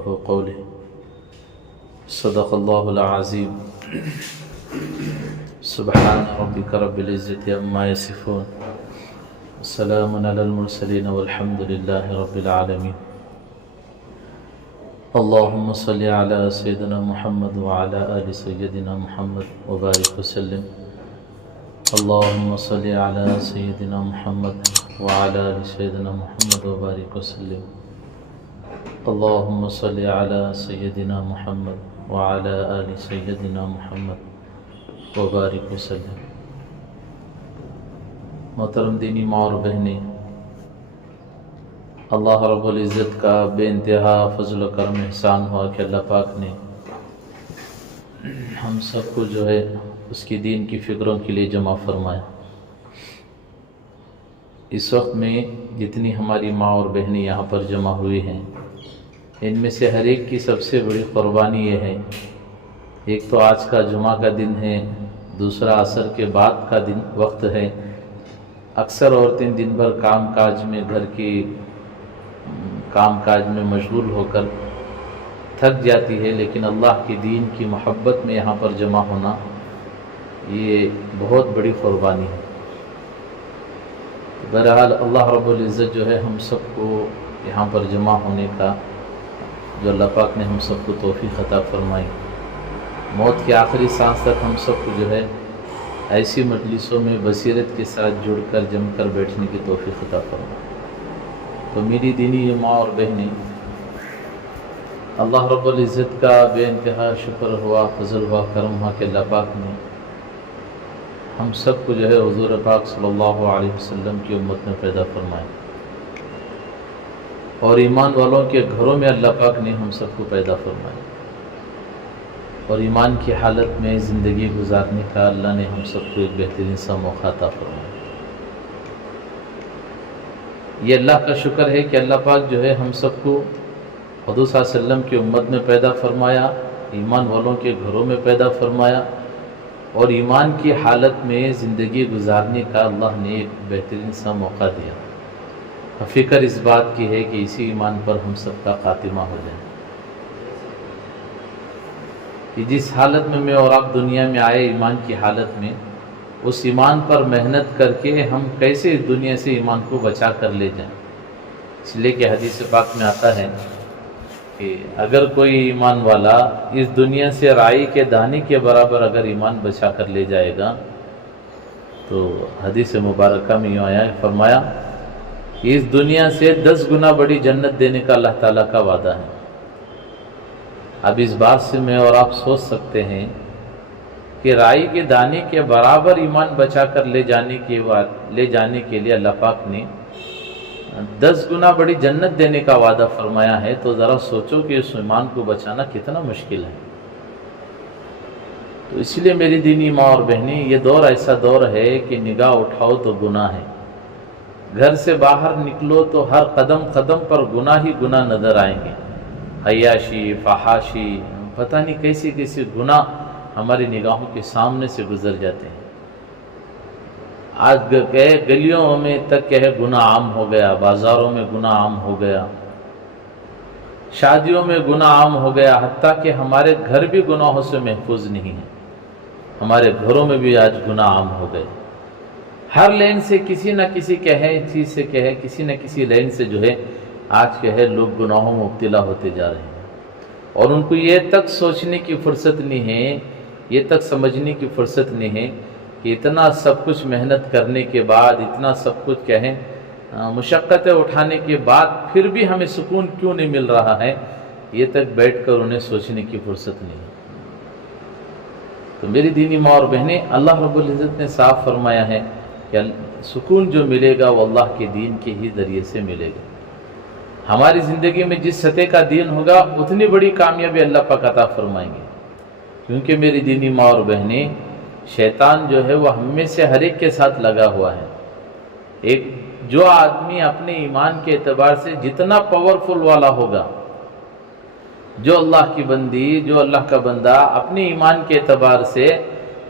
يفقهوا قولي صدق الله العظيم سبحان ربك رب العزة عما يصفون وسلام على المرسلين والحمد لله رب العالمين اللهم صل على سيدنا محمد وعلى آل سيدنا محمد وبارك وسلم اللهم صل على سيدنا محمد وعلى آل سيدنا محمد وبارك وسلم اللهم صل على سيدنا محمد وعلى آل سيدنا محمد وبارك وسلم۔ محترم دینی ماں اور بہنیں، اللہ رب العزت کا بے انتہا فضل و کرم احسان ہوا کہ اللہ پاک نے ہم سب کو جو ہے اس کی دین کی فکروں کے لیے جمع فرمایا۔ اس وقت میں جتنی ہماری ماں اور بہنیں یہاں پر جمع ہوئی ہیں، ان میں سے ہر ایک کی سب سے بڑی قربانی یہ ہے، ایک تو آج کا جمعہ کا دن ہے، دوسرا عصر کے بعد کا دن وقت ہے۔ اکثر عورتیں دن بھر کام کاج میں، گھر کی کام کاج میں مشغول ہو کر تھک جاتی ہے، لیکن اللہ کے دین کی محبت میں یہاں پر جمع ہونا یہ بہت بڑی قربانی ہے۔ بہرحال اللہ رب العزت جو ہے ہم سب کو یہاں پر جمع ہونے کا، جو اللہ پاک نے ہم سب کو توفیق عطا فرمائی، موت کی آخری سانس تک ہم سب کو جو ہے ایسی مجلسوں میں بصیرت کے ساتھ جڑ کر جم کر بیٹھنے کی توفیق عطا فرمائی۔ تو میری دینی ماں اور بہنیں، اللہ رب العزت کا بے انتہا شکر ہوا، فضل ہوا، کرم ہوا کہ اللہ پاک نے ہم سب کو جو ہے حضور پاک صلی اللہ علیہ وسلم کی امت میں پیدا فرمایا، اور ایمان والوں کے گھروں میں اللہ پاک نے ہم سب کو پیدا فرمایا، اور ایمان کی حالت میں زندگی گزارنے کا اللہ نے ہم سب کو ایک بہترین سا موقع عطا فرمایا۔ یہ اللہ کا شکر ہے کہ اللہ پاک جو ہے ہم سب کو حضور صلی اللہ علیہ وسلم کی امت میں پیدا فرمایا، ایمان والوں کے گھروں میں پیدا فرمایا، اور ایمان کی حالت میں زندگی گزارنے کا اللہ نے ایک بہترین سا موقع دیا۔ فکر اس بات کی ہے کہ اسی ایمان پر ہم سب کا خاتمہ ہو جائے، کہ جس حالت میں میں اور آپ دنیا میں آئے، ایمان کی حالت میں، اس ایمان پر محنت کر کے ہم کیسے اس دنیا سے ایمان کو بچا کر لے جائیں۔ اس لیے کہ حدیث پاک میں آتا ہے کہ اگر کوئی ایمان والا اس دنیا سے رائی کے دانے کے برابر اگر ایمان بچا کر لے جائے گا، تو حدیث مبارکہ میں یوں آیا ہے، فرمایا کہ اس دنیا سے 10 گنا بڑی جنت دینے کا اللہ تعالیٰ کا وعدہ ہے۔ اب اس بات سے میں اور آپ سوچ سکتے ہیں کہ رائی کے دانے کے برابر ایمان بچا کر لے جانے کے لیے اللہ پاک نے 10 گنا بڑی جنت دینے کا وعدہ فرمایا ہے، تو ذرا سوچو کہ اس ایمان کو بچانا کتنا مشکل ہے۔ تو اس لیے میری دینی ماں اور بہنیں، یہ دور ایسا دور ہے کہ نگاہ اٹھاؤ تو گناہ ہے، گھر سے باہر نکلو تو ہر قدم قدم پر گناہ ہی گناہ نظر آئیں گے، عیاشی، فحاشی، پتہ نہیں کیسی کیسی گناہ ہماری نگاہوں کے سامنے سے گزر جاتے ہیں۔ آج گلیوں میں تک کہ گناہ عام ہو گیا، بازاروں میں گناہ عام ہو گیا، شادیوں میں گناہ عام ہو گیا، حتیٰ کہ ہمارے گھر بھی گناہوں سے محفوظ نہیں ہیں، ہمارے گھروں میں بھی آج گناہ عام ہو گئے۔ ہر لین سے کسی نہ کسی چیز سے کسی نہ کسی لین سے جو ہے آج لوگ گناہوں میں مبتلا ہوتے جا رہے ہیں، اور ان کو یہ تک سوچنے کی فرصت نہیں ہے، یہ تک سمجھنے کی فرصت نہیں ہے کہ اتنا سب کچھ محنت کرنے کے بعد، اتنا سب کچھ مشقتیں اٹھانے کے بعد پھر بھی ہمیں سکون کیوں نہیں مل رہا ہے، یہ تک بیٹھ کر انہیں سوچنے کی فرصت نہیں ہے۔ تو میری دینی ماں اور بہنیں، اللہ رب العزت نے صاف فرمایا ہے کہ سکون جو ملے گا وہ اللہ کے دین کے ہی ذریعے سے ملے گا۔ ہماری زندگی میں جس سطح کا دین ہوگا اتنی بڑی کامیابی اللہ پاک عطا فرمائیں گے، کیونکہ میری دینی ماں اور بہنیں، شیطان جو ہے وہ ہم میں سے ہر ایک کے ساتھ لگا ہوا ہے۔ جو آدمی اپنے ایمان کے اعتبار سے جتنا پاورفل والا ہوگا، جو اللہ کی بندی، جو اللہ کا بندہ اپنے ایمان کے اعتبار سے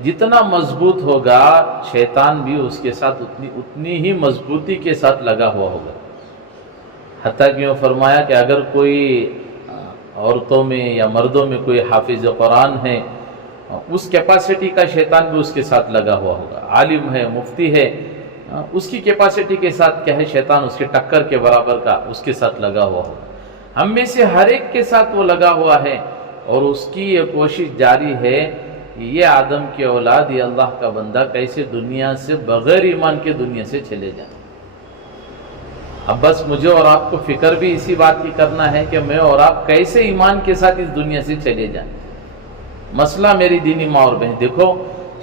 جتنا مضبوط ہوگا، شیطان بھی اس کے ساتھ اتنی ہی مضبوطی کے ساتھ لگا ہوا ہوگا۔ حتیٰ کہ وہ فرمایا کہ اگر کوئی عورتوں میں یا مردوں میں کوئی حافظ قرآن ہے، اس کیپیسٹی کا شیطان بھی اس کے ساتھ لگا ہوا ہوگا، عالم ہے، مفتی ہے، اس کی کیپیسٹی کے ساتھ کیا ہے، شیطان اس کے ٹکر کے برابر کا اس کے ساتھ لگا ہوا ہوگا۔ ہم میں سے ہر ایک کے ساتھ وہ لگا ہوا ہے، اور اس کی یہ کوشش جاری ہے کہ یہ آدم کی اولاد، یہ اللہ کا بندہ کیسے دنیا سے بغیر ایمان کے دنیا سے چلے جائیں۔ اب بس مجھے اور آپ کو فکر بھی اسی بات کی کرنا ہے کہ میں اور آپ کیسے ایمان کے ساتھ اس دنیا سے چلے جائیں۔ مسئلہ میری دینی ماں اور بہن، دیکھو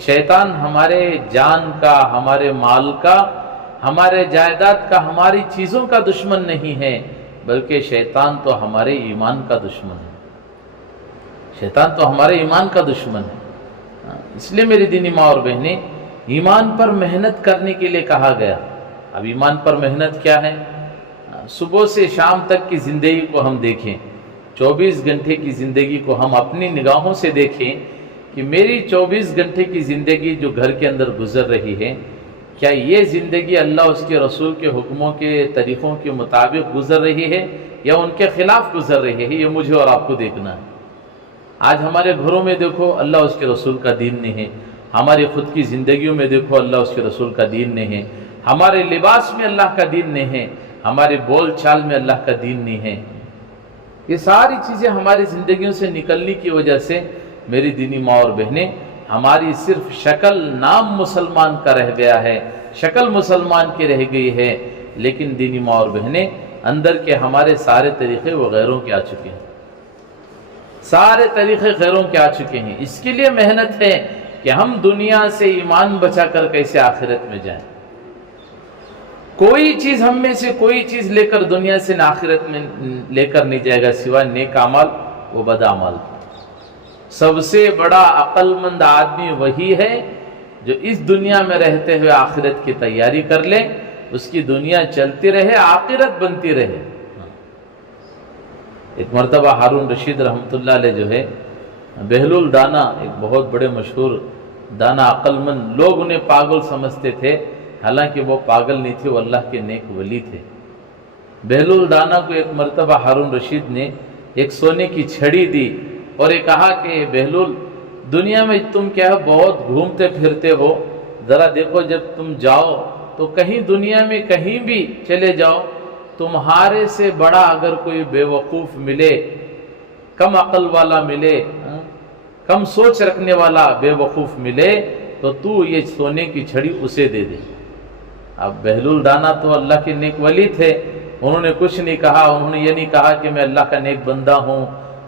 شیطان ہمارے جان کا، ہمارے مال کا، ہمارے جائیداد کا، ہماری چیزوں کا دشمن نہیں ہے، بلکہ شیطان تو ہمارے ایمان کا دشمن ہے۔ شیطان تو ہمارے ایمان کا دشمن ہے۔ اس لیے میری دینی ماں اور بہنیں، ایمان پر محنت کرنے کے لیے کہا گیا۔ اب ایمان پر محنت کیا ہے؟ صبح سے شام تک کی زندگی کو ہم دیکھیں، 24 گھنٹے کی زندگی کو ہم اپنی نگاہوں سے دیکھیں کہ میری 24 گھنٹے کی زندگی جو گھر کے اندر گزر رہی ہے، کیا یہ زندگی اللہ اس کے رسول کے حکموں کے طریقوں کے مطابق گزر رہی ہے یا ان کے خلاف گزر رہی ہے؟ یہ مجھے اور آپ کو دیکھنا ہے۔ آج ہمارے گھروں میں دیکھو اللہ اس کے رسول کا دین نہیں ہے، ہماری خود کی زندگیوں میں دیکھو اللہ اس کے رسول کا دین نہیں ہے، ہمارے لباس میں اللہ کا دین نہیں ہے، ہمارے بول چال میں اللہ کا دین نہیں ہے۔ یہ ساری چیزیں ہماری زندگیوں سے نکلنے کی وجہ سے میری دینی ماں اور بہنیں، ہماری صرف شکل نام مسلمان کا رہ گیا ہے، شکل مسلمان کی رہ گئی ہے، لیکن دینی ماں اور بہنیں اندر کے ہمارے سارے طریقے وہ غیروں کے آ چکے ہیں، سارے طریقے غیروں کے آ چکے ہیں۔ اس کے لیے محنت ہے کہ ہم دنیا سے ایمان بچا کر کیسے آخرت میں جائیں۔ کوئی چیز ہم میں سے کوئی چیز لے کر دنیا سے آخرت میں لے کر نہیں جائے گا سوائے نیک اعمال و بد اعمال۔ سب سے بڑا عقل مند آدمی وہی ہے جو اس دنیا میں رہتے ہوئے آخرت کی تیاری کر لے، اس کی دنیا چلتی رہے، آخرت بنتی رہے۔ ایک مرتبہ ہارون رشید رحمۃ اللہ علیہ جو ہے، بہلول دانا، ایک بہت بڑے مشہور دانا عقل مند، لوگ انہیں پاگل سمجھتے تھے، حالانکہ وہ پاگل نہیں تھے، وہ اللہ کے نیک ولی تھے۔ بہلول دانا کو ایک مرتبہ ہارون رشید نے ایک سونے کی چھڑی دی اور یہ کہا کہ بہلول، دنیا میں تم کیا بہت گھومتے پھرتے ہو، ذرا دیکھو جب تم جاؤ تو کہیں دنیا میں کہیں بھی چلے جاؤ، تمہارے سے بڑا اگر کوئی بے وقوف ملے، کم عقل والا ملے، کم سوچ رکھنے والا بے وقوف ملے، تو یہ سونے کی چھڑی اسے دے دے۔ اب بہلول دانا تو اللہ کے نیک ولی تھے، انہوں نے کچھ نہیں کہا، انہوں نے یہ نہیں کہا کہ میں اللہ کا نیک بندہ ہوں،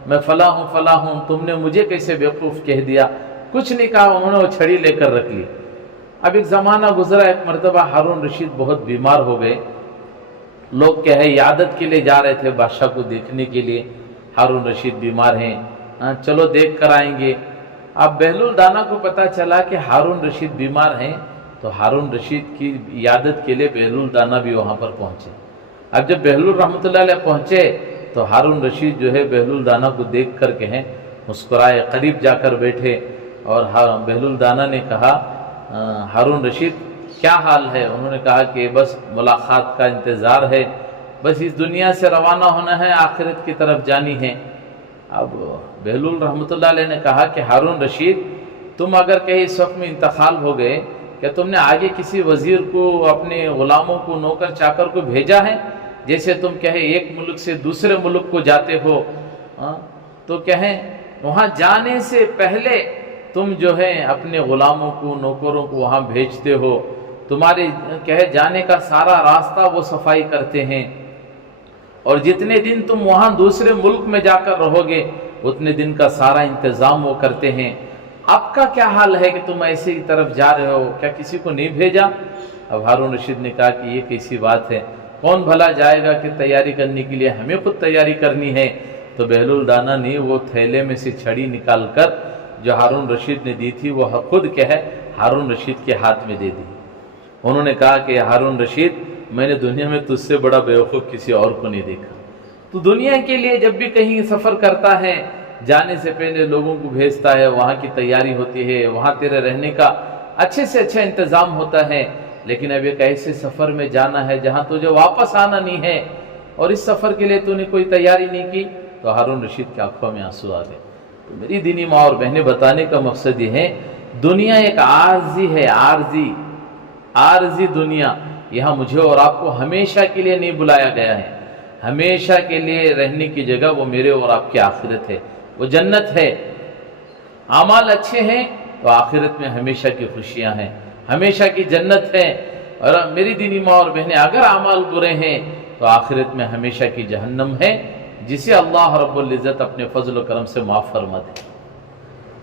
میں فلاں ہوں فلاں ہوں، تم نے مجھے کیسے بیوقوف کہہ دیا، کچھ نہیں کہا، انہوں نے وہ چھڑی لے کر رکھ لی۔ اب ایک زمانہ گزرا، ایک مرتبہ ہارون رشید بہت بیمار ہو گئے، لوگ کیا ہے عیادت کے لیے جا رہے تھے بادشاہ کو دیکھنے کے لیے، ہارون رشید بیمار ہیں، چلو دیکھ کر آئیں گے۔ اب بہلول دانا کو پتا چلا کہ ہارون رشید بیمار ہیں، تو ہارون رشید کی عیادت کے لیے بہلول دانا بھی وہاں پر پہنچے۔ اب جب بہلول رحمۃ اللہ علیہ پہنچے تو ہارون رشید جو ہے بہلول دانا کو دیکھ کر کہیں مسکرائے، قریب جا کر بیٹھے، اور بہلول دانا نے کہا ہارون رشید کیا حال ہے؟ انہوں نے کہا کہ بس ملاقات کا انتظار ہے، بس اس دنیا سے روانہ ہونا ہے، آخرت کی طرف جانی ہے۔ اب بہلول رحمۃ اللہ علیہ نے کہا کہ ہارون رشید، تم اگر کہیں اس وقت میں انتقال ہو گئے، کیا تم نے آگے کسی وزیر کو، اپنے غلاموں کو، نوکر چاکر کو بھیجا ہے؟ جیسے تم کہیں ایک ملک سے دوسرے ملک کو جاتے ہو، تو کہیں وہاں جانے سے پہلے تم جو ہے اپنے غلاموں کو، نوکروں کو وہاں بھیجتے ہو، تمہارے کہے جانے کا سارا راستہ وہ صفائی کرتے ہیں، اور جتنے دن تم وہاں دوسرے ملک میں جا کر رہو گے اتنے دن کا سارا انتظام وہ کرتے ہیں۔ اب کا کیا حال ہے کہ تم ایسی طرف جا رہے ہو، کیا کسی کو نہیں بھیجا؟ اب ہارون رشید نے کہا کہ یہ کیسی بات ہے، کون بھلا جائے گا کہ تیاری کرنے کے لیے ہمیں خود تیاری کرنی ہے۔ تو بہلول دانا نے وہ تھیلے میں سے چھڑی نکال کر جو ہارون رشید نے دی تھی وہ خود ہارون رشید کے ہاتھ میں دے دی۔ انہوں نے کہا کہ ہارون رشید، میں نے دنیا میں تجھ سے بڑا بیوقوف کسی اور کو نہیں دیکھا۔ تو دنیا کے لیے جب بھی کہیں سفر کرتا ہے، جانے سے پہلے لوگوں کو بھیجتا ہے، وہاں کی تیاری ہوتی ہے، وہاں تیرے رہنے کا اچھے سے اچھا انتظام ہوتا ہے، لیکن اب ایک ایسے سفر میں جانا ہے جہاں تجھے واپس آنا نہیں ہے، اور اس سفر کے لیے تو نے کوئی تیاری نہیں کی، تو ہارون رشید کی آنکھوں میں آنسو آ گئے۔ تو میری دینی ماں اور بہنیں، بتانے کا مقصد یہ ہے دنیا ایک عارضی ہے، عارضی دنیا۔ یہاں مجھے اور آپ کو ہمیشہ کے لیے نہیں بلایا گیا ہے۔ ہمیشہ کے لیے رہنے کی جگہ وہ میرے اور آپ کی آخرت ہے، وہ جنت ہے۔ اعمال اچھے ہیں تو آخرت میں ہمیشہ کی خوشیاں ہیں، ہمیشہ کی جنت ہے۔ اور میری دینی ماں اور بہنیں، اگر اعمال برے ہیں تو آخرت میں ہمیشہ کی جہنم ہے، جسے اللہ رب العزت اپنے فضل و کرم سے معاف فرما دے۔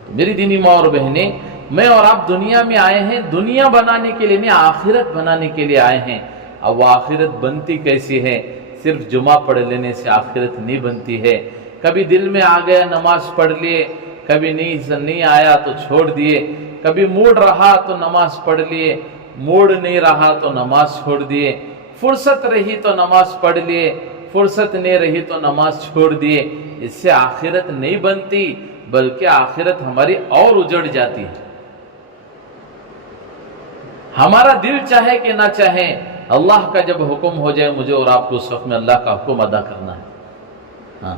تو میری دینی ماں اور بہنیں، میں اور آپ دنیا میں آئے ہیں دنیا بنانے کے لیے نہیں، آخرت بنانے کے لیے آئے ہیں۔ اب وہ آخرت بنتی کیسی ہے؟ صرف جمعہ پڑھ لینے سے آخرت نہیں بنتی ہے۔ کبھی دل میں آ گیا نماز پڑھ لیے، کبھی نہیں آیا تو چھوڑ دیے، کبھی موڈ رہا تو نماز پڑھ لیے، موڈ نہیں رہا تو نماز چھوڑ دیے، فرصت رہی تو نماز پڑھ لیے، فرصت نہیں رہی تو نماز چھوڑ دیے۔ اس سے آخرت نہیں بنتی، بلکہ آخرت ہماری اور اجڑ جاتی ہے۔ ہمارا دل چاہے کہ نہ چاہے، اللہ کا جب حکم ہو جائے مجھے اور آپ کو، اس وقت میں اللہ کا حکم ادا کرنا ہے۔ ہاں،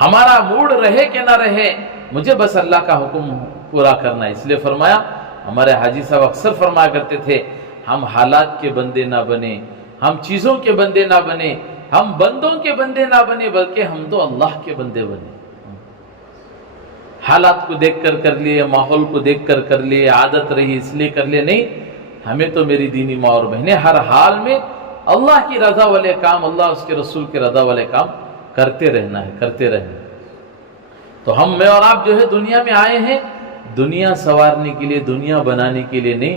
ہمارا موڈ رہے کہ نہ رہے، مجھے بس اللہ کا حکم پورا کرنا ہے۔ اس لیے فرمایا، ہمارے حاجی صاحب اکثر فرمایا کرتے تھے، ہم حالات کے بندے نہ بنے، ہم چیزوں کے بندے نہ بنے، ہم بندوں کے بندے نہ بنے، بلکہ ہم تو اللہ کے بندے بنے۔ حالات کو دیکھ کر کر لیے، ماحول کو دیکھ کر کر لیے، عادت رہی اس لیے کر لیے، نہیں، ہمیں تو میری دینی ماں اور بہنیں ہر حال میں اللہ کی رضا والے کام، اللہ اس کے رسول کی رضا والے کام کرتے رہنا ہے، کرتے رہنا ہے۔ تو میں اور آپ جو ہے دنیا میں آئے ہیں دنیا سنوارنے کے لیے، دنیا بنانے کے لیے نہیں،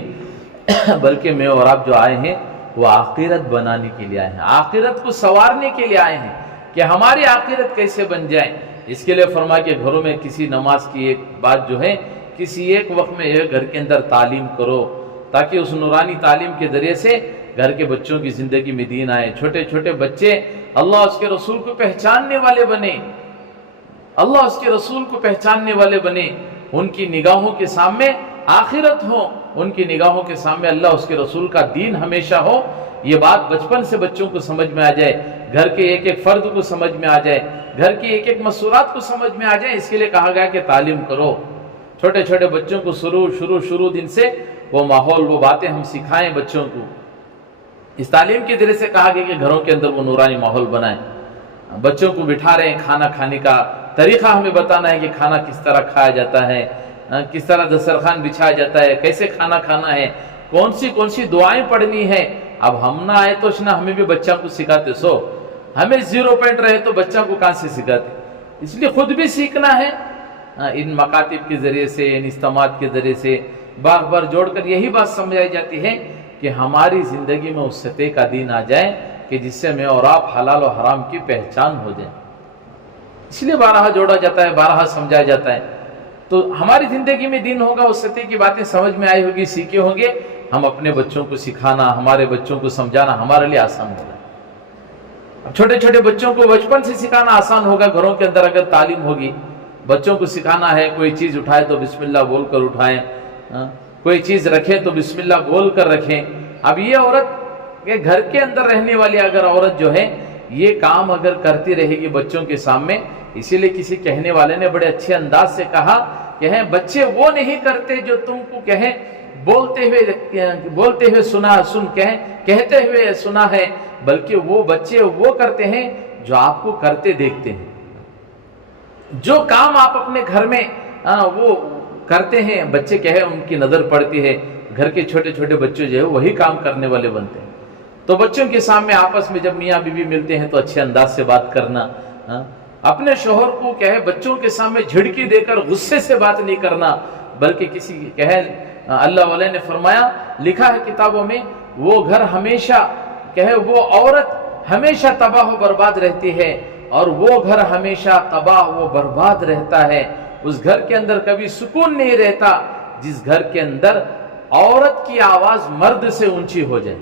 بلکہ میں اور آپ جو آئے ہیں وہ آخرت بنانے کے لیے آئے ہیں، آخرت کو سنوارنے کے لیے آئے ہیں کہ ہماری آخرت کیسے بن جائے۔ اس کے لیے فرمایا کہ گھروں میں کسی نماز کی ایک بات جو ہے، کسی ایک وقت میں یہ گھر کے اندر تعلیم کرو، تاکہ اس نورانی تعلیم کے ذریعے سے گھر کے بچوں کی زندگی میں دین آئے، چھوٹے چھوٹے بچے اللہ اس کے رسول کو پہچاننے والے بنے، اللہ اس کے رسول کو پہچاننے والے بنے، ان کی نگاہوں کے سامنے آخرت ہو، ان کی نگاہوں کے سامنے اللہ اس کے رسول کا دین ہمیشہ ہو۔ یہ بات بچپن سے بچوں کو سمجھ میں آ جائے، گھر کے ایک ایک فرد کو سمجھ میں آ جائے، گھر کی ایک ایک مسورات کو سمجھ میں آ جائے۔ اس کے لیے کہا گیا کہ تعلیم کرو، چھوٹے چھوٹے بچوں کو شروع دن سے وہ ماحول، وہ باتیں ہم سکھائیں بچوں کو۔ اس تعلیم کے ذریعے سے کہا گیا کہ گھروں کے اندر وہ نورانی ماحول بنائیں۔ بچوں کو بٹھا رہے ہیں، کھانا کھانے کا طریقہ ہمیں بتانا ہے کہ کھانا کس طرح کھایا جاتا ہے، کس طرح دسترخوان بچھایا جاتا ہے، کیسے کھانا کھانا ہے، کون سی دعائیں پڑھنی ہے۔ اب ہم نہ آئے تو ہمیں بھی بچہ کو سکھاتے، ہمیں 0 رہے تو بچہ کو کہاں سے سکھاتے۔ اس لیے خود بھی سیکھنا ہے، ان مکاتب کے ذریعے سے، ان اجتماعات کے ذریعے سے بار بار جوڑ کر یہی بات سمجھائی جاتی ہے کہ ہماری زندگی میں اس سطح کا دین آ جائے کہ جس سے میں اور آپ حلال و حرام کی پہچان ہو جائے۔ اس لیے بارہا جوڑا جاتا ہے، بارہا سمجھایا جاتا ہے۔ تو ہماری زندگی میں دین ہوگا، اس سطح کی باتیں سمجھ میں آئی ہوگی، سیکھے ہوں گے، ہم اپنے بچوں کو سکھانا، ہمارے بچوں کو سمجھانا ہمارے لیے آسان ہوگا۔ چھوٹے چھوٹے بچوں کو بچپن سے سکھانا آسان ہوگا، گھروں کے اندر اگر تعلیم ہوگی۔ بچوں کو سکھانا ہے، کوئی چیز اٹھائے تو بسم اللہ بول کر اٹھائیں، کوئی چیز رکھے تو بسم اللہ بول کر رکھیں۔ اب یہ عورت کہ گھر کے اندر رہنے والی اگر عورت جو ہے یہ کام اگر کرتی رہے گی بچوں کے سامنے، اسی لیے کسی کہنے والے نے بڑے اچھے انداز سے کہا کہ بچے وہ نہیں کرتے جو تم کو کہیں، بولتے ہوئے کہتے ہوئے سنا ہے، بلکہ وہ بچے وہ کرتے ہیں جو آپ کو کرتے دیکھتے ہیں۔ جو کام آپ اپنے گھر میں وہ کرتے ہیں، بچے ان کی نظر پڑتی ہے، گھر کے چھوٹے چھوٹے بچے جو ہے وہی کام کرنے والے بنتے ہیں۔ تو بچوں کے سامنے آپس میں جب میاں بیوی ملتے ہیں تو اچھے انداز سے بات کرنا، اپنے شوہر کو بچوں کے سامنے جھڑکی دے کر غصے سے بات نہیں کرنا، بلکہ اللہ والے نے فرمایا، لکھا ہے کتابوں میں، وہ گھر ہمیشہ وہ عورت ہمیشہ تباہ و برباد رہتی ہے، اور وہ گھر ہمیشہ تباہ و برباد رہتا ہے۔ اس گھر کے اندر کبھی سکون نہیں رہتا جس گھر کے اندر عورت کی آواز مرد سے اونچی ہو جائے۔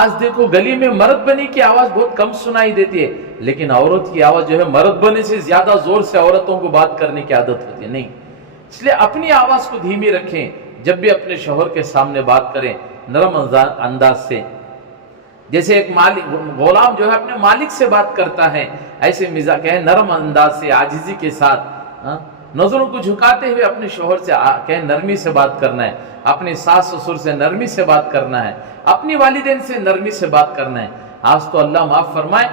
آج دیکھو گلی میں مرد بنی کی آواز بہت کم سنائی دیتی ہے، لیکن عورت کی آواز جو ہے مرد بنے سے زیادہ زور سے عورتوں کو بات کرنے کی عادت ہوتی ہے۔ نہیں، اس لیے اپنی آواز کو دھیمی رکھیں، جب بھی اپنے شوہر کے سامنے بات کریں نرم انداز سے۔ جیسے ایک مالک غلام جو ہے اپنے مالک سے بات کرتا ہے، ایسے مزاج کہیں نرم انداز سے عاجزی کے ساتھ، نظروں کو جھکاتے ہوئے اپنے شوہر سے کہیں نرمی سے بات کرنا ہے، اپنے ساس سسر سے نرمی سے بات کرنا ہے، اپنی والدین سے نرمی سے بات کرنا ہے۔ آج تو اللہ معاف فرمائے،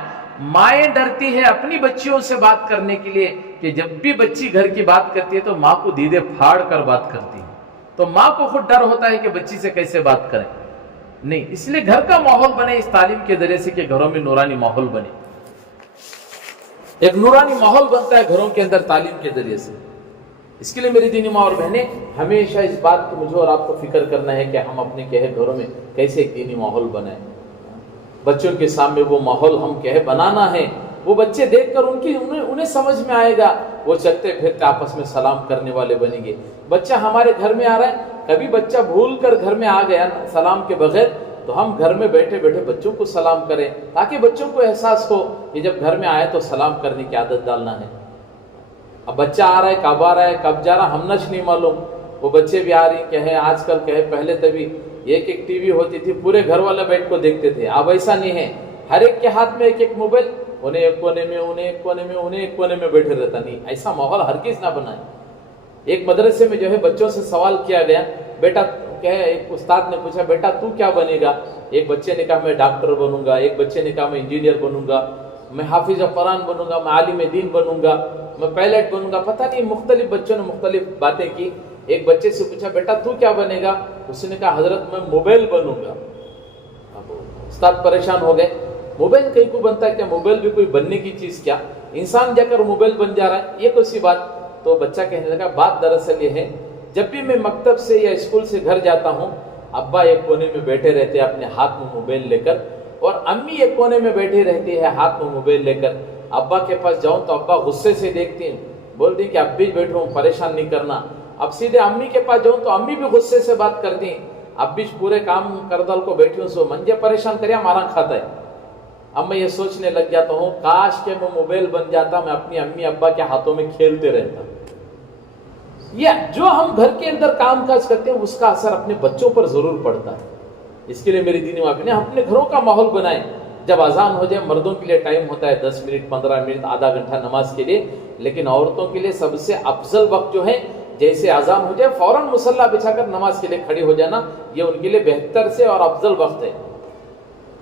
مائیں ڈرتی ہے اپنی بچیوں سے بات کرنے کے لیے کہ جب بھی بچی گھر کی بات کرتی ہے تو ماں کو دیدے پھاڑ کر بات کرتی ہے، تو ماں کو خود ڈر ہوتا ہے کہ بچی سے کیسے بات کریں۔ نہیں، اس لیے گھر کا ماحول بنے اس تعلیم کے ذریعے سے کہ گھروں میں نورانی ماحول بنے۔ ایک نورانی ماحول بنتا ہے گھروں کے اندر تعلیم کے ذریعے سے۔ اس کے لیے میری دینی ماں اور بہنیں، ہمیشہ اس بات کو مجھے اور آپ کو فکر کرنا ہے کہ ہم اپنے گھروں میں کیسے ایک دینی ماحول بنائیں۔ بچوں کے سامنے وہ ماحول ہم بنانا ہے، وہ بچے دیکھ کر انہیں سمجھ میں آئے گا، وہ چلتے پھرتے آپس میں سلام کرنے والے بنیں گے۔ بچہ ہمارے گھر میں آ رہا ہے، کبھی بچہ بھول کر گھر میں آ گیا سلام کے بغیر، تو ہم گھر میں بیٹھے بیٹھے بچوں کو سلام کریں، تاکہ بچوں کو احساس ہو کہ جب گھر میں آئے تو سلام کرنے کی عادت ڈالنا ہے۔ اب بچہ آ رہا ہے، کب آ رہا ہے کب جا رہا ہم نش نہیں معلوم، وہ بچے بھی آ رہی کہیں آج کل پہلے تبھی ایک ٹی وی ہوتی تھی، پورے گھر والے بیٹھ کو دیکھتے تھے، اب ایسا نہیں ہے، ہر ایک کے ہاتھ میں ایک موبائل، انہیں ایک کونے میں انہیں ایک کونے میں انہیں ایک کونے میں بیٹھے رہتا۔ نہیں، ایسا ماحول ہرگز نہ بنائے۔ ایک مدرسے میں بچوں سے سوال کیا گیا، بیٹا ایک استاد نے پوچھا بیٹا تو کیا بنے گا؟ ایک بچے نے کہا میں ڈاکٹر بنوں گا، ایک بچے نے کہا میں انجینئر بنوں گا، میں حافظ قرآن بنوں گا، میں عالم دین بنوں گا، میں پائلٹ بنوں گا، پتہ نہیں مختلف بچوں نے مختلف باتیں کی۔ ایک بچے سے پوچھا بیٹا تو کیا بنے گا؟ اس نے کہا حضرت میں موبائل بنوں گا۔ اب استاد پریشان ہو گئے، موبائل کہیں کو بنتا ہے کیا؟ موبائل بھی کوئی بننے کی چیز کیا؟ انسان جا کر موبائل بن جا رہا ہے، یہ کوئی سی بات؟ تو بچہ کہنے لگا بات دراصل یہ ہے، جب بھی میں مکتب سے یا اسکول سے گھر جاتا ہوں، ابا ایک کونے میں بیٹھے رہتے ہیں اپنے ہاتھ میں موبائل لے کر، اور امی ایک کونے میں بیٹھی رہتی ہے ہاتھ میں موبائل لے کر۔ ابا کے پاس جاؤں تو ابا غصے سے دیکھتی ہیں، بولتی کہ اب بھی بیٹھو پریشان نہیں کرنا۔ اب سیدھے امی کے پاس جاؤں تو امی بھی غصے سے بات کرتی ہیں، اب بھی پورے کام کردل کو بیٹھی ہوں سو منجے پریشان کریا مارا کھاتا ہے۔ اب میں یہ سوچنے لگ جاتا ہوں کاش کہ میں موبائل بن جاتا، میں اپنی امی ابا کے ہاتھوں میں کھیلتے رہتا۔ یہ جو ہم گھر کے اندر کام کاج کرتے ہیں اس کا اثر اپنے بچوں پر ضرور پڑتا ہے۔ اس کے لیے میری دینی ماں بہنیں اپنے گھروں کا ماحول بنائیں۔ جب اذان ہو جائے، مردوں کے لیے ٹائم ہوتا ہے 10 منٹ 15 منٹ آدھا گھنٹہ نماز کے لیے، لیکن عورتوں کے لیے سب سے افضل وقت جو ہے، جیسے اذان ہو جائے فوراً مصلی بچھا کر نماز کے لیے کھڑی ہو جانا، یہ ان کے لیے بہتر سے اور افضل وقت ہے۔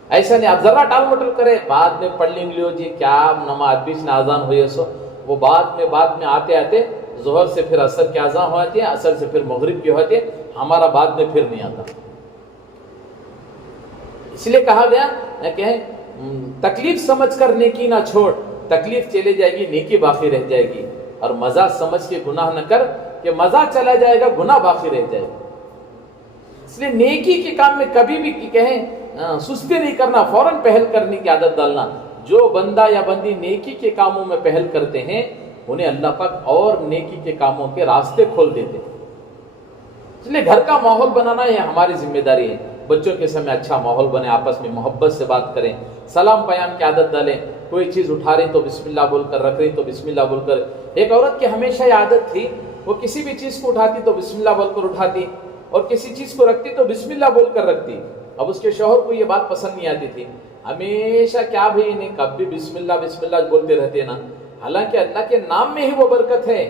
ایسا نہیں آپ ذرا ٹال مٹل کرے بعد میں پڑھ لیں گے جی کیا نماز بیچ میں اذان ہوئی سو، وہ بعد میں آتے آتے ظہر سے پھر عصر کی اذان ہو جاتی ہے، عصر سے پھر مغرب کی ہوتی ہے، ہمارا بعد میں پھر نہیں آتا۔ اس لیے کہا گیا کہ تکلیف سمجھ کر نیکی نہ چھوڑ، تکلیف چلے جائے گی نیکی باقی رہ جائے گی، اور مزہ سمجھ کے گناہ نہ کر کہ مزہ چلا جائے گا گناہ باقی رہ جائے گا۔ اس لیے نیکی کے کام میں کبھی بھی سستی نہیں کرنا، فوراً پہل کرنے کی عادت ڈالنا۔ جو بندہ یا بندی نیکی کے کاموں میں پہل کرتے ہیں انہیں اللہ پاک اور نیکی کے کاموں کے راستے کھول دیتے ہیں۔ اس لیے گھر کا ماحول بنانا یہ ہماری ذمہ داری ہے۔ بچوں کے سامنے اچھا ماحول بنے، آپس میں محبت سے بات کریں، سلام پیام کی عادت ڈالیں، کوئی چیز اٹھا رہی تو بسم اللہ بول کر رکھ رہی تو بسم اللہ بول کر۔ ایک عورت کی ہمیشہ یہ عادت تھی، وہ کسی بھی چیز کو اٹھاتی تو بسم اللہ بول کر اٹھاتی، اور کسی چیز کو رکھتی تو بسم اللہ بول کر رکھتی۔ اب اس کے شوہر کو یہ بات پسند نہیں آتی تھی، ہمیشہ کیا بھائی انہیں کب بھی بسم اللہ بولتے رہتے نا، حالانکہ اللہ کے نام میں ہی وہ برکت ہے،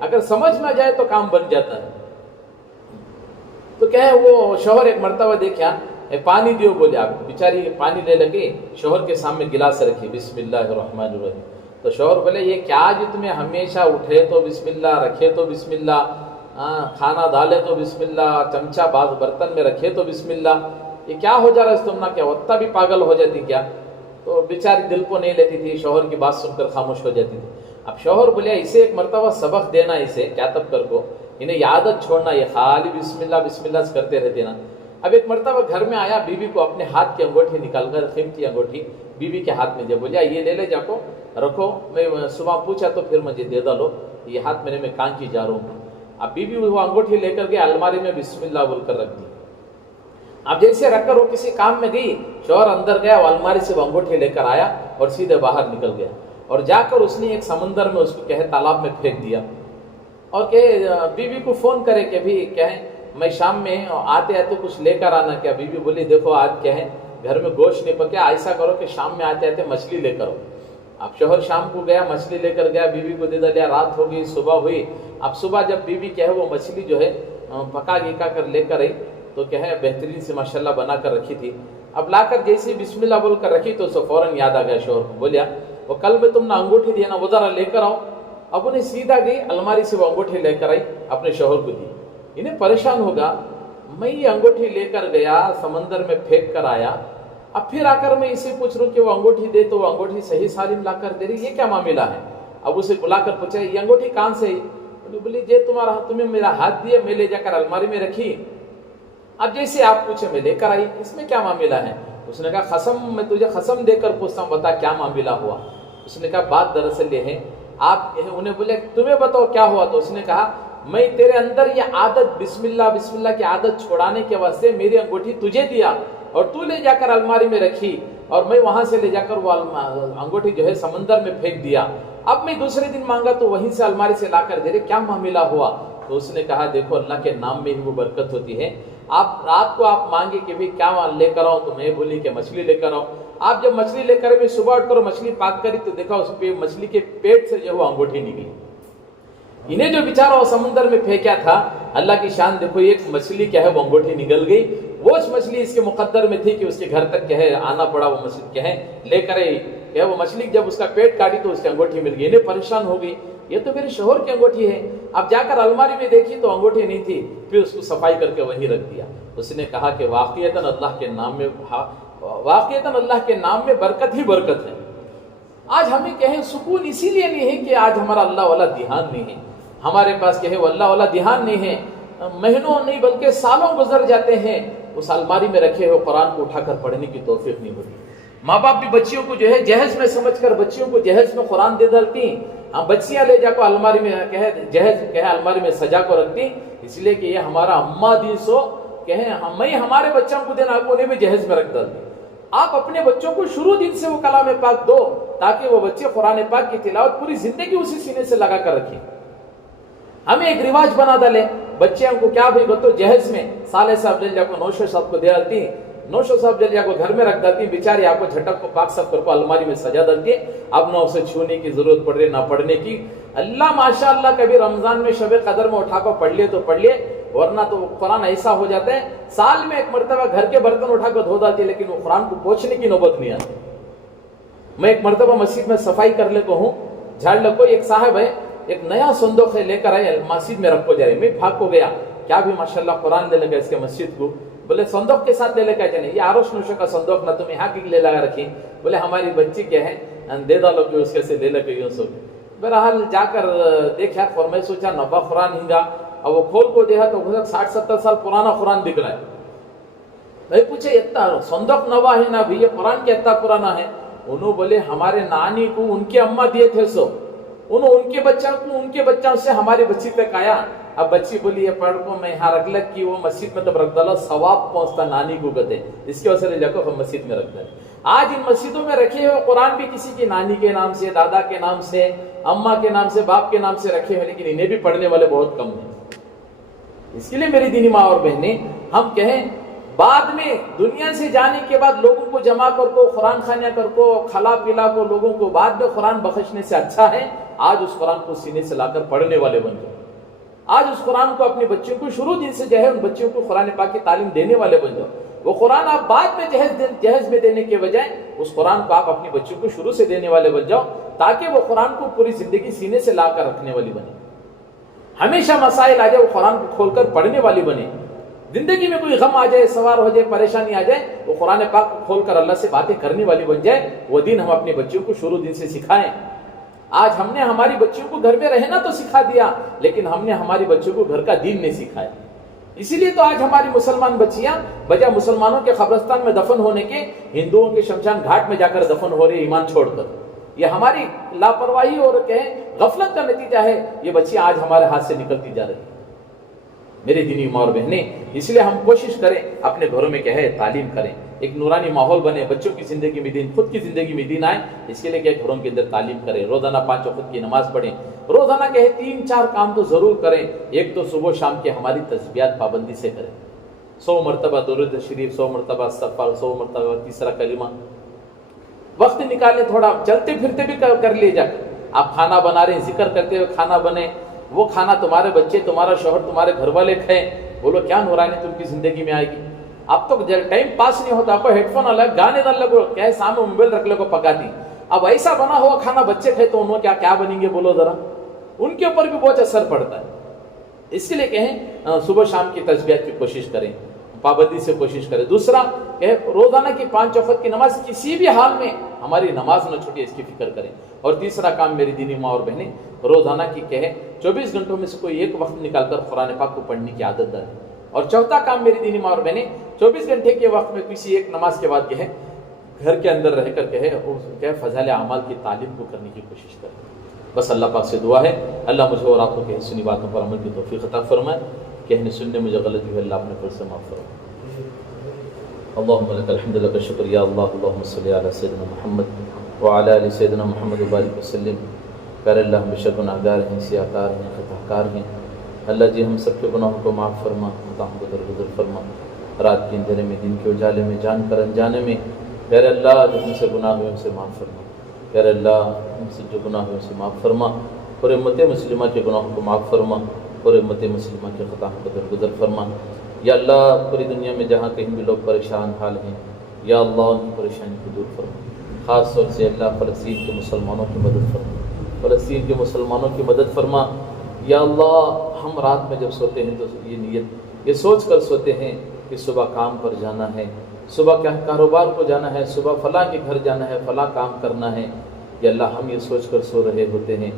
اگر سمجھ میں جائے تو کام بن جاتا ہے۔ تو کیا ہے وہ شوہر ایک مرتبہ دیکھا پانی دیو بولے، آپ بیچاری پانی لے لگے، شوہر کے سامنے گلاس رکھی بسم اللہ الرحمن الرحیم، تو شوہر بولے یہ کیا جی تمہیں ہمیشہ اٹھے تو بسم اللہ، رکھے تو بسم اللہ، کھانا ڈالے تو بسم اللہ، چمچہ بعض برتن میں رکھے تو بسم اللہ، یہ کیا ہو جا رہا ہے تم نہ کیا اتنا بھی پاگل ہو جاتی کیا؟ تو بیچاری دل کو نہیں لیتی تھی، شوہر کی بات سن کر خاموش ہو جاتی تھی۔ اب شوہر بولے اسے ایک مرتبہ سبق دینا، اسے کیا تب کر کو انہیں یہ عادت چھوڑنا، یہ خالی بسم اللہ کرتے رہتے نا۔ اب ایک مرتبہ گھر میں آیا، بیوی کو اپنے ہاتھ کی انگوٹھی نکال کر، قیمتی انگوٹھی بیوی کے ہاتھ میں دے، بولیا یہ لے لے جا کو رکھو، میں صبح پوچھا تو پھر مجھے دے ڈالو، یہ ہاتھ میں کان کی جا رہا ہوں۔ اب بیوی وہ انگوٹھی لے کر کے الماری میں بسم اللہ بول کر رکھ دی۔ اب جیسے رکھ کر وہ کسی کام میں گئی، شوہر اندر گیا، وہ الماری سے وہ انگوٹھی لے کر آیا اور سیدھے باہر نکل گیا، اور جا کر اس نے ایک سمندر میں اس کو تالاب میں پھینک دیا، اور کہ بیوی کو فون کرے کہ بھی میں شام میں آتے آتے کچھ لے کر آنا کیا؟ بیوی بولی دیکھو آج گھر میں گوشت نہیں پکے، ایسا کرو کہ شام میں آتے آتے مچھلی لے کر آؤ۔ اب شوہر شام کو گیا، مچھلی لے کر گیا، بیوی کو دے دیا، رات ہو گئی، صبح ہوئی۔ اب صبح جب بیوی کیا ہے وہ مچھلی جو ہے پکا گیکا کر لے کر آئی تو کیا ہے بہترین سے ماشاءاللہ بنا کر رکھی تھی۔ اب لا کر جیسے بسم اللہ بول کر رکھی تو اسے فوراً یاد آ گیا شوہر کو، بولیا وہ کل میں تم نے انگوٹھی دیا نا، وہ ذرا لے کر آؤ۔ اب انہیں سیدھا گئی الماری سے وہ انگوٹھی لے کر آئی، اپنے شوہر کو دی۔ انہیں پریشان ہوگا، میں یہ انگوٹھی لے کر گیا، سمندر میں پھینک کر آیا، اب پھر آ کر میں اسے پوچھ رہا ہوں کہ وہ انگوٹھی دے تو وہ انگوٹھی صحیح سالم لا کر دے رہی، یہ کیا معاملہ ہے؟ اب اسے بلا کر پوچھا یہ انگوٹھی کہاں سے؟ بولی جی تمہیں میرا ہاتھ دیا، میں لے جا کر الماری میں رکھی، اب جیسے آپ پوچھے میں لے کر آئی، اس میں کیا معاملہ ہے؟ اس نے کہا قسم، میں تجھے قسم دے کر پوچھتا ہوں، بتا کیا معاملہ ہوا؟ اس نے کہا بات دراصل یہ ہے، آپ انہیں بولے تمہیں بتاؤ کیا ہوا؟ تو اس نے کہا میں تیرے اندر یہ عادت بسم اللہ کی عادت چھوڑانے کے واسطے میری انگوٹھی تجھے دیا اور تو لے جا کر الماری میں رکھی، اور میں وہاں سے لے جا کر وہ انگوٹھی جو ہے سمندر میں پھینک دیا، اب میں دوسرے دن مانگا تو وہیں سے الماری سے لا کر دے رہے، کیا معاملہ ہوا؟ تو اس نے کہا دیکھو اللہ کے نام میں ہی وہ برکت ہوتی ہے، آپ رات کو آپ مانگے کہ بھی کیا لے کر آؤ، تو میں بولی کہ مچھلی لے کر آؤ، آپ جب مچھلی لے کر میں صبح اٹھ کر مچھلی پاک کری تو دیکھا اس پہ مچھلی کے پیٹ سے جو وہ انگوٹھی نکلی۔ انہیں جو بیچارہ وہ سمندر میں پھینکا تھا، اللہ کی شان دیکھو، ایک مچھلی کیا ہے وہ انگوٹھی نکل گئی، وہ اس مچھلی اس کے مقدر میں تھی کہ اس کے گھر تک کیا ہے آنا پڑا، وہ مچھلی کیا ہے لے کر کیا وہ مچھلی جب اس کا پیٹ کاٹی تو اس کی انگوٹھی مل گئی، انہیں پریشان ہو گئی، یہ تو میرے شوہر کی انگوٹھی ہے۔ اب جا کر الماری میں دیکھی تو انگوٹھی نہیں تھی، پھر اس کو صفائی کر کے وہیں رکھ دیا۔ اس نے کہا کہ واقعتاً اللہ کے نام میں برکت ہی برکت ہے۔ آج ہمیں کہیں سکون اسی لیے نہیں ہے کہ آج ہمارا اللہ والا دھیان نہیں ہے، ہمارے پاس کہے وہ اللہ والا دھیان نہیں ہے، مہینوں نہیں بلکہ سالوں گزر جاتے ہیں، اس الماری میں رکھے ہوئے قرآن کو اٹھا کر پڑھنے کی توفیق نہیں ہوتی۔ ماں باپ بھی بچیوں کو جو ہے جہیز میں سمجھ کر بچیوں کو جہیز میں قرآن دے ڈالتی ہیں، ہم بچیاں لے جا کر الماری میں الماری میں سجا کو رکھتی، اس لیے کہ یہ ہمارا اماں دی سو میں ہمارے بچوں کو دینا، آپ انہیں بھی جہیز میں رکھ ڈالتی۔ آپ اپنے بچوں کو شروع دن سے وہ کلام پاک دو تاکہ وہ بچے قرآن پاک کی تلاوت پوری زندگی اسی سینے سے لگا کر رکھیں۔ ہمیں ایک رواج بنا ڈالے، بچوں کو کیا بھی تو جہیز میں سالے صاحب جل جا کو نوشو صاحب کو دے ڈالتی، نوشو صاحب جل جا کو گھر میں رکھ ڈالتی، بیچاری آپ کو جھٹک کو پاک صاحب کر کو الماری میں سجا ڈالتی، اب نہ اسے چھونے کی ضرورت پڑ رہی نہ پڑھنے کی۔ اللہ ماشاءاللہ کبھی رمضان میں شب قدر میں اٹھا کر پڑھ لیے تو پڑھ لیے، ورنہ تو قرآن ایسا ہو جاتا ہے سال میں ایک مرتبہ گھر کے برتن اٹھا کر دھو ڈالتی، لیکن وہ قرآن کو پوچھنے کی نوبت نہیں آتی۔ میں ایک مرتبہ مسجد میں صفائی کر لیتا ہوں، جھاڑ لگو، ایک صاحب ہے ایک نیا صندوق ہے لے کر آئے مسجد میں رکھو جا رہے، میں بھاگ کو گیا، کیا بھی ماشاءاللہ قرآن لے لگا اس کے مسجد کو، بولے صندوق کے ساتھ لے لے کے جانے، یہ آروش نوشو کا صندوق نہ تم یہاں کی لے لگا رکھی، بولے ہماری بچی کیا ہے دے ڈالو کہ اس کے سے لے لگے یوں سو۔ بہرحال جا کر دیکھا میں سوچا نبا قرآن ہنگا، اب وہ کھول کو دیکھا تو 60-70 سال پرانا قرآن دکھ رہا ہے۔ میں پوچھے اتنا صندوق نوا ہے نا بھی، یہ قرآن کیا اتنا پرانا ہے؟ انہوں بولے ہمارے نانی کو ان کے اماں دیے تھے سو، انہوں ان کے بچوں کو ان کے بچوں سے ہماری بچی تک آیا۔ اب بچی بولی یہ پڑھ کو میں یہاں رکھ لگ کی، وہ مسجد میں تب رکھ ڈالا، ثواب پہنچتا نانی کو کہتے، اس کی وجہ سے لے کو ہم مسجد میں رکھ ڈالے۔ آج ان مسجدوں میں رکھے ہوئے قرآن بھی کسی کی نانی کے نام سے، دادا کے نام سے، اماں کے نام سے، باپ کے نام سے رکھے ہوئے، لیکن انہیں بھی پڑھنے والے بہت کم ہیں۔ اس کے لیے میری دینی ماں اور بہنیں، ہم کہیں بعد میں دنیا سے جانے کے بعد لوگوں کو جمع کر کو، قرآن خانیہ کر کو، کھلا پلا کو لوگوں کو بعد میں قرآن بخشنے سے اچھا ہے آج اس قرآن کو سینے سے لا کر پڑھنے والے بن جاؤ، آج اس قرآن کو اپنے بچوں کو شروع دن سے جو ہے ان بچوں کو قرآن پاک کی تعلیم دینے والے بن جاؤ۔ وہ قرآن آپ بعد میں جہیز میں دینے کے بجائے اس قرآن کو آپ اپنے بچوں کو شروع سے دینے والے بن جاؤ، تاکہ وہ قرآن کو پوری زندگی سینے سے لا کر رکھنے والی بنے، ہمیشہ مسائل آ جائے وہ قرآن کو کھول کر پڑھنے والی بنے، زندگی میں کوئی غم آ جائے، سوار ہو جائے، پریشانی آ جائے، وہ قرآن پاک کو کھول کر اللہ سے باتیں کرنے والی بن جائے، وہ دین ہم اپنے بچوں کو شروع دن سے سکھائیں۔ آج ہم نے ہماری بچوں کو گھر میں رہنا تو سکھا دیا، لیکن ہم نے ہماری بچوں کو گھر کا دین نہیں سکھایا، اسی لیے تو آج ہماری مسلمان بچیاں بجائے مسلمانوں کے قبرستان میں دفن ہونے کے ہندوؤں کے شمشان گھاٹ میں جا کر دفن ہو رہی ہے ایمان چھوڑ کر۔ یہ ہماری لاپرواہی اور غفلت کا نتیجہ ہے، یہ بچیاں آج ہمارے ہاتھ سے نکلتی جا رہی ہیں۔ میرے دینی ماں اور بہنیں، اس لیے ہم کوشش کریں اپنے گھروں میں کیا ہے تعلیم کریں، ایک نورانی ماحول بنے، بچوں کی زندگی میں دین، خود کی زندگی میں دین آئے، اس کے لیے کہ گھروں کے اندر تعلیم کریں، روزانہ 5 وقت کی نماز پڑھیں، روزانہ کہے 3-4 کام تو ضرور کریں۔ ایک تو صبح شام کے ہماری تسبیحات پابندی سے کریں، 100 مرتبہ درود شریف، 100 مرتبہ استغفار، 100 مرتبہ تیسرا کلمہ. وقت نکالیں تھوڑا، چلتے پھرتے بھی کر لیجا. آپ کھانا بنا رہے ہیں، ذکر کرتے ہوئے کھانا بنے، وہ کھانا تمہارے بچے، تمہارا شوہر، تمہارے گھر والے کھائیں، بولو کیا نورانی تم کی زندگی میں آئے گی. اب تو ٹائم پاس نہیں ہوتا، آپ کو ہیڈ فون الگ، گانے ڈال لگو، کیا ہے سامنے موبائل رکھ لگو پکاتی. اب ایسا بنا ہوا کھانا بچے کھائے تو انہوں کیا بنیں گے بولو ذرا، ان کے اوپر بھی بہت اثر پڑتا ہے. اس کے لیے کہیں صبح شام کی تسبیحات کی کوشش کریں، پابندی سے کوشش کریں. دوسرا کہ روزانہ کی 5 وقت کی نماز کسی بھی حال میں ہماری نماز نہ چھوٹے، اس کی فکر کریں. اور تیسرا کام میری دینی ماں اور بہنیں، روزانہ کی کہے 24 گھنٹوں میں سے کوئی ایک وقت نکال کر قرآن پاک کو پڑھنے کی عادت ڈالیں. اور چوتھا کام میری دینی ماں اور بہنیں، 24 گھنٹے کے وقت میں کسی ایک نماز کے بعد کہے گھر کے اندر رہ کر کہے فضائل اعمال کی تعلیم کو کرنے کی کوشش کریں. بس اللہ پاک سے دعا ہے اللہ مجھے اور آپ کو کہنے سنی باتوں پر عمل کی توفیق عطا فرمائے. کہنے سننے مجھے غلطی ہے اللہ اپنے پر سے معاف فرمائے. اللهم لك الحمد لك الشكر يا الله. اللهم صل على سيدنا محمد وعلى ال سيدنا محمد وبارك وسلم. پیارے اللہ بے شک گناہگار ہیں، سیاہ کار ہیں، خطا کار ہیں. اللہ جی ہم سب کے گناہوں کو معاف فرما، خطاؤں کو درگزر فرما. رات کے اندھیرے میں، دن کے اجالے میں، جان کر انجانے میں پیارے اللہ جو ہم سے گناہ ہوئے ان سے معاف فرما. پیارے اللہ ہم سے جو گناہ ہوئے ان سے معاف فرما. اور امت مسلمہ کے گناہوں کو معاف فرما، اور امت مسلمہ کے خطاؤں کو درگزر فرما. یا اللہ پوری دنیا میں جہاں کہیں بھی لوگ پریشان حال ہیں، یا اللہ ان کی پریشانی کو دور فرما. خاص طور سے اللہ فلسطین کے مسلمانوں کی مدد فرما، فلسطین کے مسلمانوں کی مدد فرما. یا اللہ ہم رات میں جب سوتے ہیں تو یہ سوچ کر سوتے ہیں کہ صبح کام پر جانا ہے، صبح کیا کاروبار کو جانا ہے، صبح فلاں کے گھر جانا ہے، فلاں کام کرنا ہے. یا اللہ ہم یہ سوچ کر سو رہے ہوتے ہیں.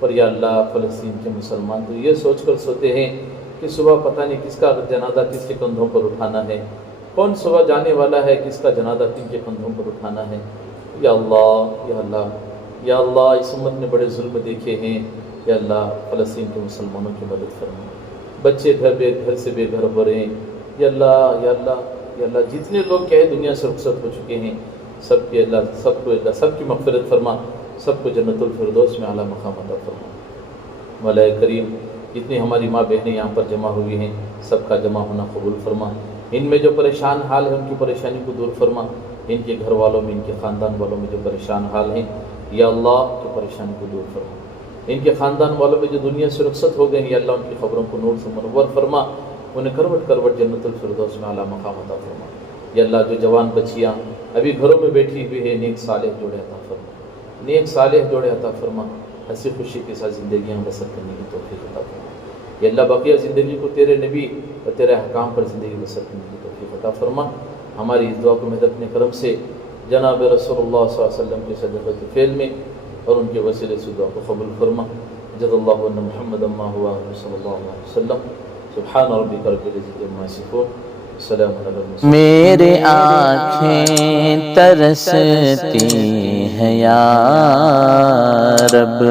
اور یا اللہ فلسطین کے مسلمان تو یہ سوچ کر سوتے ہیں کہ صبح پتہ نہیں کس کا جنازہ کس کے کندھوں پر اٹھانا ہے، کون صبح جانے والا ہے، کس کا جنازہ کن کے کندھوں پر اٹھانا ہے. یا اللہ یا اللہ یا اللہ اس امت نے بڑے ظلم دیکھے ہیں. یا اللہ فلسطین کے مسلمانوں کی مدد فرما. بچے گھر سے بے گھر ہو رہے ہیں. یا اللہ یا اللہ یا اللہ جتنے لوگ کہے دنیا سے رخصت ہو چکے ہیں سب کے اللہ سب کی مغفرت فرما، سب کو جنت الفردوس میں اعلیٰ مقام عطا فرما. مولا کریم جتنی ہماری ماں بہنیں یہاں پر جمع ہوئی ہیں سب کا جمع ہونا قبول فرما. ان میں جو پریشان حال ہے ان کی پریشانی کو دور فرما. ان کے گھر والوں میں، ان کے خاندان والوں میں جو پریشان حال ہیں یا اللہ کی پریشانی کو دور فرما. ان کے خاندان والوں میں جو دنیا سے رخصت ہو گئے ہیں یا اللہ ان کی خبروں کو نور سے منور فرما. انہیں کروٹ کروٹ جنت الفردوس میں اعلیٰ مقام عطا فرما. یا اللہ جو جوان بچیاں ابھی گھروں میں بیٹھی ہوئی ہے نیک صالح جوڑے عطا فرما، نیک صالح جوڑے عطا فرما. ہنسی خوشی کے ساتھ زندگیاں بسر کرنے کی توفیق عطا فرما. یا اللہ بقیہ زندگی کو تیرے نبی اور تیرے احکام پر زندگی بسر کرنے کی توفیق عطا فرما. ہماری اس دعا کو مہد اپنے کرم سے جناب رسول اللہ صلی اللہ علیہ وسلم کے صدقۃ فعل میں اور ان کے وسیلے سے دعا کو قبول فرما. جزا اللہ ان محمد اما ہوا صلی اللہ علیہ وسلم. سبحان ربک رب العزۃ عما یصفون، سلام علی المرسلین. میرے آنکھیں ترستی ہیں یا رب،